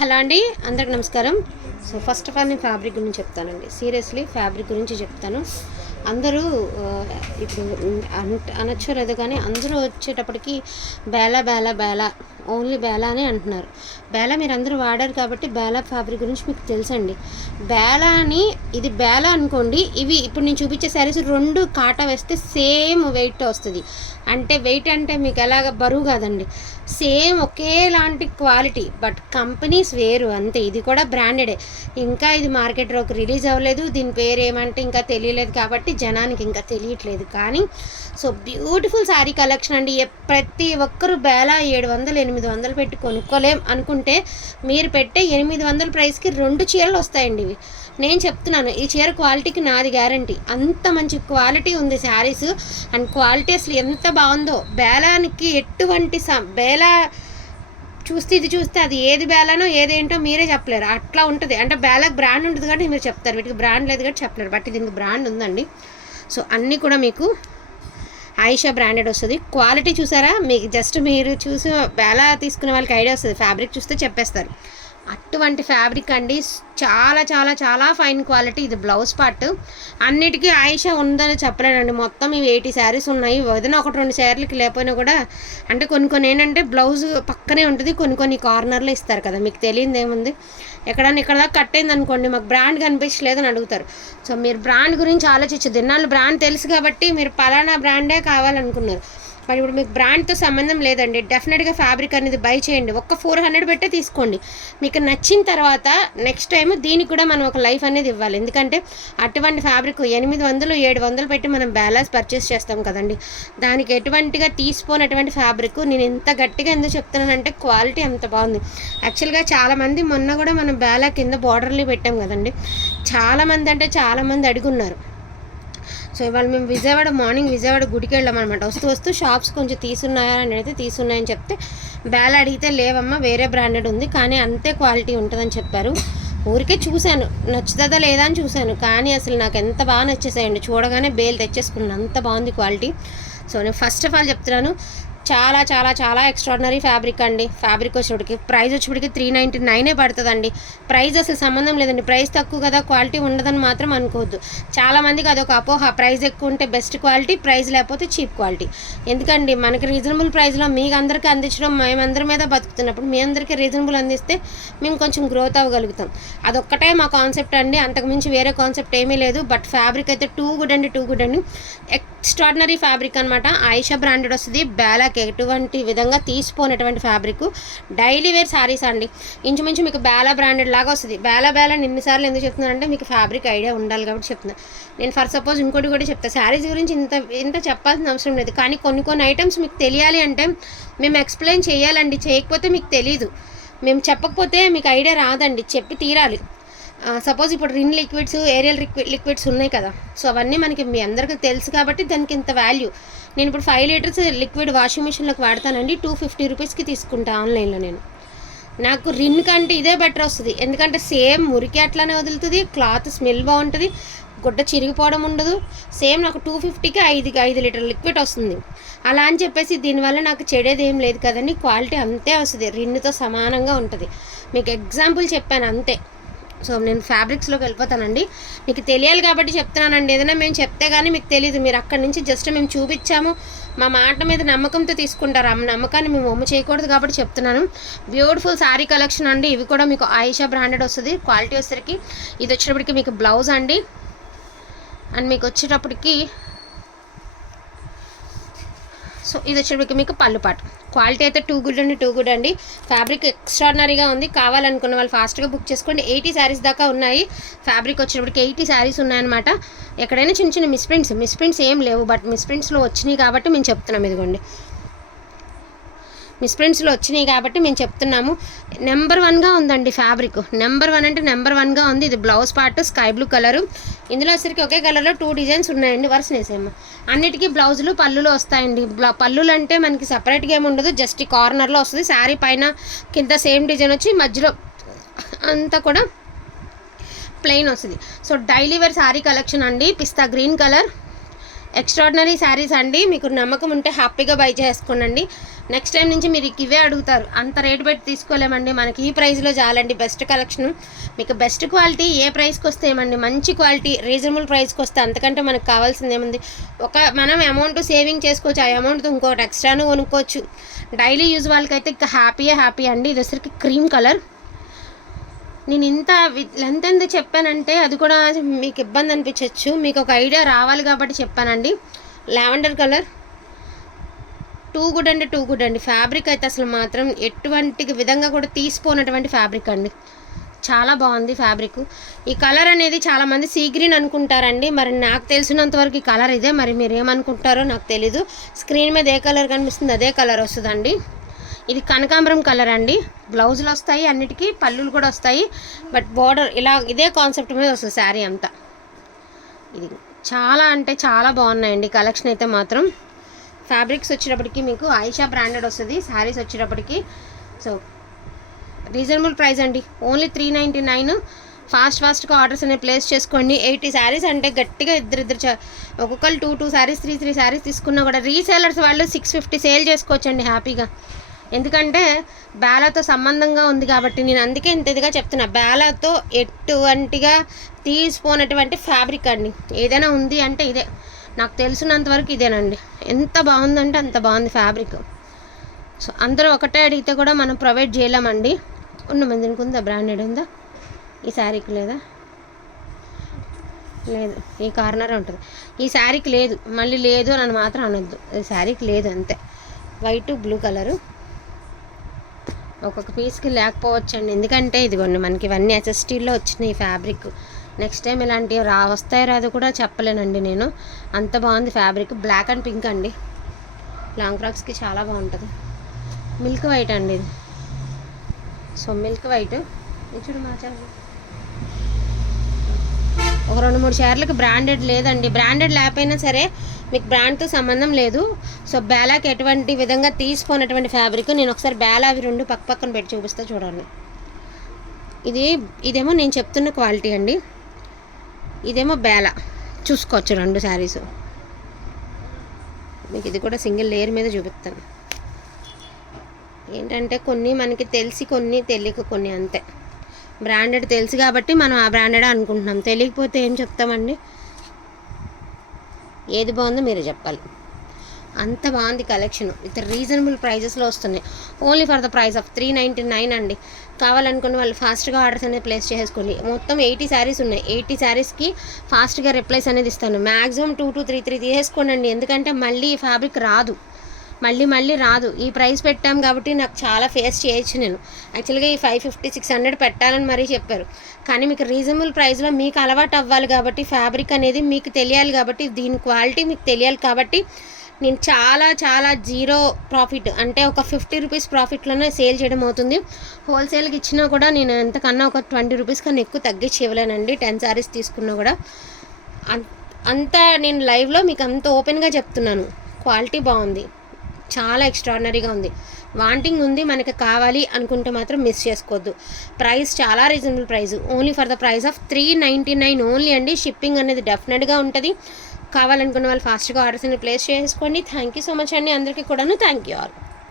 Hello అండి, అందరికి నమస్కారం. సో ఫస్ట్ ఆఫ్ ఆల్ నేను ఫ్యాబ్రిక్ గురించి చెప్తానండి. సీరియస్లీ ఫ్యాబ్రిక్ గురించి చెప్తాను. అందరూ ఇప్పుడు అనొచ్చో లేదో కానీ అందరూ వచ్చేటప్పటికి బేలా బేలా బేలా ఓన్లీ బేలా అని అంటున్నారు. బేలా మీరు అందరూ వాడారు కాబట్టి బేలా ఫ్యాబ్రిక్ గురించి మీకు తెలుసండి. బేలా అని ఇది బేలా అనుకోండి. ఇవి ఇప్పుడు నేను చూపించే శారీస్ రెండు కాటా వేస్తే సేమ్ వెయిట్ వస్తుంది. అంటే వెయిట్ అంటే మీకు ఎలాగ బరువు కాదండి, సేమ్ ఒకేలాంటి క్వాలిటీ, బట్ కంపెనీస్ వేరు అంతే. ఇది కూడా బ్రాండెడే. ఇంకా ఇది మార్కెట్లోకి రిలీజ్ అవ్వలేదు. దీని పేరు ఏమంటే ఇంకా తెలియలేదు కాబట్టి జనానికి ఇంకా తెలియట్లేదు. కానీ సో బ్యూటిఫుల్ శారీ కలెక్షన్ అండి. ప్రతి ఒక్కరు బేలా 700-800 పెట్టి కొనుక్కోలేం అనుకుంటే మీరు పెట్టే 800 ప్రైస్కి 2 చీరలు వస్తాయండి. ఇవి నేను చెప్తున్నాను, ఈ చీర క్వాలిటీకి నాది గ్యారంటీ. అంత మంచి క్వాలిటీ ఉంది శారీస్. అండ్ క్వాలిటీ అసలు ఎంత బాగుందో. బేలానికి ఎటువంటి బేలా చూస్తే ఇది చూస్తే అది ఏది బేలానో ఏదేంటో మీరే చెప్పలేరు, అట్లా ఉంటుంది. అంటే బేలాకి బ్రాండ్ ఉంటుంది కాబట్టి మీరు చెప్తారు, వీటికి బ్రాండ్ లేదు కాబట్టి చెప్పలేరు. బట్ దీనికి బ్రాండ్ ఉందండి. సో అన్నీ కూడా మీకు ఆయిషా బ్రాండెడ్ వస్తుంది. క్వాలిటీ చూసారా, మీకు జస్ట్ మీరు చూసి బేలా తీసుకునే వాళ్ళకి ఐడియా వస్తుంది. ఫ్యాబ్రిక్ చూస్తే చెప్పేస్తారు. అటువంటి ఫ్యాబ్రిక్ అండి. చాలా చాలా చాలా ఫైన్ క్వాలిటీ. ఇది బ్లౌజ్ పార్ట్. అన్నిటికీ ఆయిషా ఉందని చెప్పలేనండి. మొత్తం ఇవి 80 శారీస్ ఉన్నాయి. వదిన 1-2 శారీలకి లేకపోయినా కూడా, అంటే కొన్ని ఏంటంటే బ్లౌజ్ పక్కనే ఉంటుంది, కొన్ని కార్నర్లో ఇస్తారు కదా. మీకు తెలియదు ఏముంది, ఎక్కడన్నా ఇక్కడ దాకా కట్టయింది అనుకోండి, మాకు బ్రాండ్ కనిపించలేదని అడుగుతారు. సో మీరు బ్రాండ్ గురించి ఆలోచించదు. ఇన్నాళ్ళు బ్రాండ్ తెలుసు కాబట్టి మీరు పలానా బ్రాండే కావాలనుకున్నారు. మరి ఇప్పుడు మీకు బ్రాండ్తో సంబంధం లేదండి. డెఫినెట్గా ఫ్యాబ్రిక్ అనేది బై చేయండి. ఒక్క 400 పెట్టే తీసుకోండి. మీకు నచ్చిన తర్వాత నెక్స్ట్ టైం దీనికి కూడా మనం ఒక లైఫ్ అనేది ఇవ్వాలి. ఎందుకంటే అటువంటి ఫ్యాబ్రిక్ 800-700 పెట్టి మనం బ్యాలెన్స్ పర్చేస్ చేస్తాం కదండి. దానికి ఎటువంటిగా తీసిపోయినటువంటి ఫ్యాబ్రిక్. నేను ఎంత గట్టిగా ఎందుకు చెప్తున్నానంటే క్వాలిటీ అంత బాగుంది. యాక్చువల్గా చాలామంది మొన్న కూడా మనం బేలా కింద బార్డర్లు పెట్టాం కదండి. చాలామంది అడుగున్నారు. సో ఇవాళ మేము మార్నింగ్ విజయవాడ గుడికి వెళ్ళామన్నమాట. వస్తూ షాప్స్ కొంచెం తీసున్నాయా అని అయితే తీసున్నాయని చెప్తే, బేలా అడిగితే లేవమ్మా వేరే బ్రాండెడ్ ఉంది కానీ అంతే క్వాలిటీ ఉంటుందని చెప్పారు. ఊరికే చూశాను, నచ్చుతుందా లేదా అని చూశాను. కానీ అసలు నాకు ఎంత బాగా నచ్చేసాయండి. చూడగానే బేల్ తెచ్చేసుకున్నాను, అంత బాగుంది క్వాలిటీ. సో నేను ఫస్ట్ ఆఫ్ ఆల్ చెప్తున్నాను, చాలా చాలా చాలా ఎక్స్ట్రాడినరీ ఫ్యాబ్రిక్ అండి. ఫ్యాబ్రిక్ వచ్చేటికి ప్రైస్ వచ్చేటికి 399 పడుతుందండి. ప్రైస్ అసలు సంబంధం లేదండి. ప్రైస్ తక్కువ కదా క్వాలిటీ ఉండదని మాత్రం అనుకోవద్దు. చాలామందికి అదొక అపోహ, ప్రైస్ ఎక్కువ ఉంటే బెస్ట్ క్వాలిటీ, ప్రైస్ లేకపోతే చీప్ క్వాలిటీ. ఎందుకండి మనకి రీజనబుల్ ప్రైస్లో మీకు అందరికీ అందించడం, మేమందరి మీద బతుకుతున్నప్పుడు మీ అందరికీ రీజనబుల్ అందిస్తే మేము కొంచెం గ్రోత్ అవ్వగలుగుతాం. అదొక్కటే మా కాన్సెప్ట్ అండి, అంతకుమించి వేరే కాన్సెప్ట్ ఏమీ లేదు. బట్ ఫ్యాబ్రిక్ అయితే టూ గుడ్ అండి. ఎక్స్ట్రాడినరీ ఫ్యాబ్రిక్ అనమాట. ఆయిషా బ్రాండెడ్ వస్తుంది. బేలాకి ఎటువంటి విధంగా తీసిపోయినటువంటి ఫ్యాబ్రిక్. డైలీ వేర్ శారీస్ అండి. ఇంచుమించు మీకు బేలా బ్రాండెడ్ లాగా వస్తుంది. బేలా ఎన్నిసార్లు ఎందుకు చెప్తున్నానంటే మీకు ఫ్యాబ్రిక్ ఐడియా ఉండాలి కాబట్టి చెప్తున్నాను. నేను ఫర్ సపోజ్ ఇంకోటి కూడా చెప్తాను, శారీస్ గురించి ఇంత చెప్పాల్సిన అవసరం లేదు. కానీ కొన్ని ఐటమ్స్ మీకు తెలియాలి అంటే మేము ఎక్స్ప్లెయిన్ చేయాలండి. చేయకపోతే మీకు తెలీదు. మేము చెప్పకపోతే మీకు ఐడియా రాదండి, చెప్పి తీరాలి. సపోజ్ ఇప్పుడు రిన్ లిక్విడ్స్, ఏరియల్ లిక్విడ్స్ ఉన్నాయి కదా. సో అవన్నీ మనకి మీ అందరికీ తెలుసు కాబట్టి దానికి ఇంత వాల్యూ. నేను ఇప్పుడు 5 లీటర్స్ లిక్విడ్ వాషింగ్ మిషన్లోకి వాడతానండి. 250 రూపీస్కి తీసుకుంటా ఆన్లైన్లో. నాకు రిన్ కంటే ఇదే బెటర్ వస్తుంది. ఎందుకంటే సేమ్ మురికి అట్లానే వదులుతుంది, క్లాత్ స్మెల్ బాగుంటుంది, గుడ్డ చిరిగిపోవడం ఉండదు. సేమ్ నాకు 250కి 5 లీటర్ లిక్విడ్ వస్తుంది. అలా అని చెప్పేసి దీనివల్ల నాకు చెడేది ఏం లేదు కదండి. క్వాలిటీ అంతే వస్తుంది, రిన్తో సమానంగా ఉంటుంది. మీకు ఎగ్జాంపుల్ చెప్పాను అంతే. సో నేను ఫ్యాబ్రిక్స్లోకి వెళ్ళిపోతానండి. మీకు తెలియాలి కాబట్టి చెప్తున్నానండి. ఏదైనా మేము చెప్తే కానీ మీకు తెలియదు. మీరు అక్కడి నుంచి జస్ట్ మేము చూపించాము, మా మాట మీద నమ్మకంతో తీసుకుంటారు. ఆ నమ్మకాన్ని మేము ఒమ్ము చేయకూడదు కాబట్టి చెప్తున్నాను. బ్యూటిఫుల్ శారీ కలెక్షన్ అండి. ఇవి కూడా మీకు ఆయిషా బ్రాండెడ్ వస్తుంది. క్వాలిటీ వచ్చేసరికి ఇది వచ్చేటప్పటికి మీకు బ్లౌజ్ అండి. అండ్ మీకు వచ్చేటప్పటికి సో ఇది వచ్చేటప్పటికి మీకు పళ్ళు పాటు. క్వాలిటీ అయితే టూ గుడ్ అండి. ఫ్యాబ్రిక్ ఎక్స్ట్రాడినరీగా ఉంది. కావాలనుకున్న వాళ్ళు ఫాస్ట్గా బుక్ చేసుకోండి. 80 శారీస్ దాకా ఉన్నాయి. ఫ్యాబ్రిక్ వచ్చేటప్పటికి 80 శారీస్ ఉన్నాయన్నమాట. ఎక్కడైనా చిన్న మిస్ ప్రింట్స్ ఏం లేవు. బట్ మిస్ ప్రింట్స్లో వచ్చినాయి కాబట్టి మేము చెప్తున్నాం. ఇదిగోండి మిస్ ప్రింట్స్లో వచ్చినాయి కాబట్టి మేము చెప్తున్నాము. నెంబర్ 1గా ఉందండి ఫ్యాబ్రిక్. నెంబర్ 1 అంటే నెంబర్ 1గా ఉంది. ఇది blouse part sky blue colour. ఇందులో వచ్చరికి ఒకే కలర్లో 2 డిజైన్స్ ఉన్నాయండి. వరుసనేసేమో అన్నిటికీ బ్లౌజులు పళ్ళులు వస్తాయండి. పళ్ళులు అంటే మనకి సపరేట్గా ఏమి ఉండదు, జస్ట్ ఈ కార్నర్లో వస్తుంది. శారీ పైన కింద సేమ్ డిజైన్ వచ్చి మధ్యలో అంతా కూడా ప్లెయిన్ వస్తుంది. So daily wear sari collection అండి. పిస్తా గ్రీన్ కలర్ ఎక్స్ట్రాడినరీ శారీస్ అండి. మీకు నమ్మకం ఉంటే హ్యాపీగా బై చేసుకోండి. నెక్స్ట్ టైం నుంచి మీరు ఇవే అడుగుతారు. అంత రేటు పెట్టి తీసుకోలేమండి, మనకి ఈ ప్రైస్లో చాలండి. బెస్ట్ కలెక్షన్, మీకు బెస్ట్ క్వాలిటీ ఏ ప్రైస్కి వస్తే ఏమండి, మంచి క్వాలిటీ రీజనబుల్ ప్రైస్కి వస్తే అంతకంటే మనకు కావాల్సింది ఏముంది. మనం అమౌంట్ సేవింగ్ చేసుకోవచ్చు, ఆ అమౌంట్తో ఇంకోటి ఎక్స్ట్రాను కొనుక్కోవచ్చు. డైలీ యూజ్ వాళ్ళకైతే ఇంకా హ్యాపీ అండి. ఇది వచ్చరికి క్రీమ్ కలర్. నేను ఇంత లెంత్ ఎంత చెప్పానంటే అది కూడా మీకు ఇబ్బంది అనిపించవచ్చు, మీకు ఒక ఐడియా రావాలి కాబట్టి చెప్పానండి. లావెండర్ కలర్, టూ గుడ్ అండి. ఫ్యాబ్రిక్ అయితే అసలు మాత్రం ఎటువంటి విధంగా కూడా తీసిపోయినటువంటి ఫ్యాబ్రిక్ అండి, చాలా బాగుంది ఫ్యాబ్రిక్. ఈ కలర్ అనేది చాలామంది సీ గ్రీన్ అనుకుంటారండి, మరి నాకు తెలిసినంతవరకు ఈ కలర్ ఇదే, మరి మీరు ఏమనుకుంటారో నాకు తెలీదు. స్క్రీన్ మీద ఏ కలర్ కనిపిస్తుంది అదే కలర్ వస్తుందండి. ఇది కనకాంబరం కలర్ అండి. బ్లౌజులు వస్తాయి, అన్నిటికీ పళ్ళులు కూడా వస్తాయి, బట్ బార్డర్ ఇలా ఇదే కాన్సెప్ట్ మీద వస్తుంది శారీ అంతా. ఇది చాలా అంటే చాలా బాగున్నాయండి కలెక్షన్ అయితే మాత్రం. ఫ్యాబ్రిక్స్ వచ్చేటప్పటికి మీకు ఆయిషా బ్రాండెడ్ వస్తుంది, శారీస్ వచ్చేటప్పటికి. సో రీజనబుల్ ప్రైస్ అండి, ఓన్లీ 399. ఫాస్ట్గా ఆర్డర్స్ అనేవి ప్లేస్ చేసుకోండి. 80 శారీస్ అంటే గట్టిగా ఇద్దరు ఒక్కొక్కరు 2 శారీస్ 3 శారీస్ తీసుకున్నా కూడా రీసేలర్స్ వాళ్ళు 650 సేల్ చేసుకోవచ్చండి హ్యాపీగా. ఎందుకంటే బేలాతో సంబంధంగా ఉంది కాబట్టి నేను అందుకే ఇంత ఇదిగా చెప్తున్నా. బేలాతో ఎటువంటిగా తీసిపోయినటువంటి ఫ్యాబ్రిక్ అండి, ఏదైనా ఉంది అంటే ఇదే, నాకు తెలిసినంతవరకు ఇదేనండి. ఎంత బాగుందంటే అంత బాగుంది ఫ్యాబ్రిక్. సో అందరూ ఒకటే అడిగితే కూడా మనం ప్రొవైడ్ చేయలేమండి. ఉన్న దీనికి ఉందా, బ్రాండెడ్ ఉందా ఈ శారీకి? లేదు, ఈ కార్నర్ ఉంటుంది. ఈ శారీకి లేదు, మళ్ళీ లేదు అని మాత్రం అనొద్దు, ఈ శారీకి లేదు అంతే. వైట్ బ్లూ కలరు ఒక్కొక్క పీస్కి లేకపోవచ్చండి, ఎందుకంటే ఇదిగోండి మనకి ఇవన్నీ ఎస్ఎస్టీలో వచ్చినాయి ఫ్యాబ్రిక్. నెక్స్ట్ టైం ఇలాంటివి వస్తాయో రాదో కూడా చెప్పలేనండి నేను, అంత బాగుంది ఫ్యాబ్రిక్. బ్లాక్ అండ్ పింక్ అండి, లాంగ్ ఫ్రాక్స్కి చాలా బాగుంటుంది. మిల్క్ వైట్ అండి ఇది. సో మిల్క్ వైట్ ఇది చూడు మార్చాలి. ఒక 2-3 చీరలకు బ్రాండెడ్ లేదండి, బ్రాండెడ్ లేకపోయినా సరే మీకు బ్రాండ్తో సంబంధం లేదు. సో బేలాకి ఎటువంటి విధంగా తీసిపోయినటువంటి ఫ్యాబ్రిక్. నేను ఒకసారి బేలా అవి 2 పక్కన పెట్టి చూపిస్తా చూడండి. ఇదేమో నేను చెప్తున్న క్వాలిటీ అండి, ఇదేమో బేలా. చూసుకోవచ్చు 2 శారీస్. మీకు ఇది కూడా సింగిల్ లేయర్ మీద చూపిస్తాను. ఏంటంటే కొన్ని మనకి తెలిసి కొన్ని తెలియక కొన్ని అంతే. బ్రాండెడ్ తెలుసు కాబట్టి మనం ఆ బ్రాండెడ్ అనుకుంటున్నాం, తెలియకపోతే ఏం చెప్తామండి. ఏది బాగుందో మీరు చెప్పాలి. అంత బాగుంది కలెక్షన్, విత్ రీజనబుల్ ప్రైజెస్లో వస్తున్నాయి. Only for the price of 399 అండి. కావాలనుకున్న వాళ్ళు ఫాస్ట్గా ఆర్డర్స్ అనేది ప్లేస్ చేసుకోండి. మొత్తం 80 శారీస్ ఉన్నాయి, 80 శారీస్కి ఫాస్ట్గా రిప్లైస్ అనేది ఇస్తాను. మ్యాక్సిమం 2 to 3 తీసేసుకోండి, ఎందుకంటే మళ్ళీ ఈ ఫ్యాబ్రిక్ రాదు, మళ్ళీ రాదు. ఈ ప్రైస్ పెట్టాం కాబట్టి నాకు చాలా ఫేస్ చేయొచ్చు నేను. యాక్చువల్గా ఈ 550-600 పెట్టాలని మరీ చెప్పారు, కానీ మీకు రీజనబుల్ ప్రైస్లో మీకు అలవాటు అవ్వాలి కాబట్టి, ఫ్యాబ్రిక్ అనేది మీకు తెలియాలి కాబట్టి, దీని క్వాలిటీ మీకు తెలియాలి కాబట్టి నేను చాలా జీరో ప్రాఫిట్ అంటే ఒక 50 రూపీస్ ప్రాఫిట్లోనే సేల్ చేయడం అవుతుంది. హోల్సేల్కి ఇచ్చినా కూడా నేను ఎంతకన్నా ఒక 20 రూపీస్ కన్నా ఎక్కువ తగ్గించి ఇవ్వలేనండి. 10 శారీస్ తీసుకున్నా కూడా అంతా నేను లైవ్లో మీకు అంత ఓపెన్గా చెప్తున్నాను. క్వాలిటీ బాగుంది, చాలా ఎక్స్ట్రాడినరీగా ఉంది. వాంటింగ్ ఉంది, మనకి కావాలి అనుకుంటే మాత్రం మిస్ చేసుకోవద్దు. ప్రైస్ చాలా reasonable price, only for the price of 399 only అండి. షిప్పింగ్ అనేది డెఫినెట్గా ఉంటుంది. కావాలనుకున్న వాళ్ళు ఫాస్ట్గా ఆర్డర్స్ని ప్లేస్ చేసుకోండి. థ్యాంక్ యూ సో మచ్ అండి అందరికీ కూడాను. Thank you all.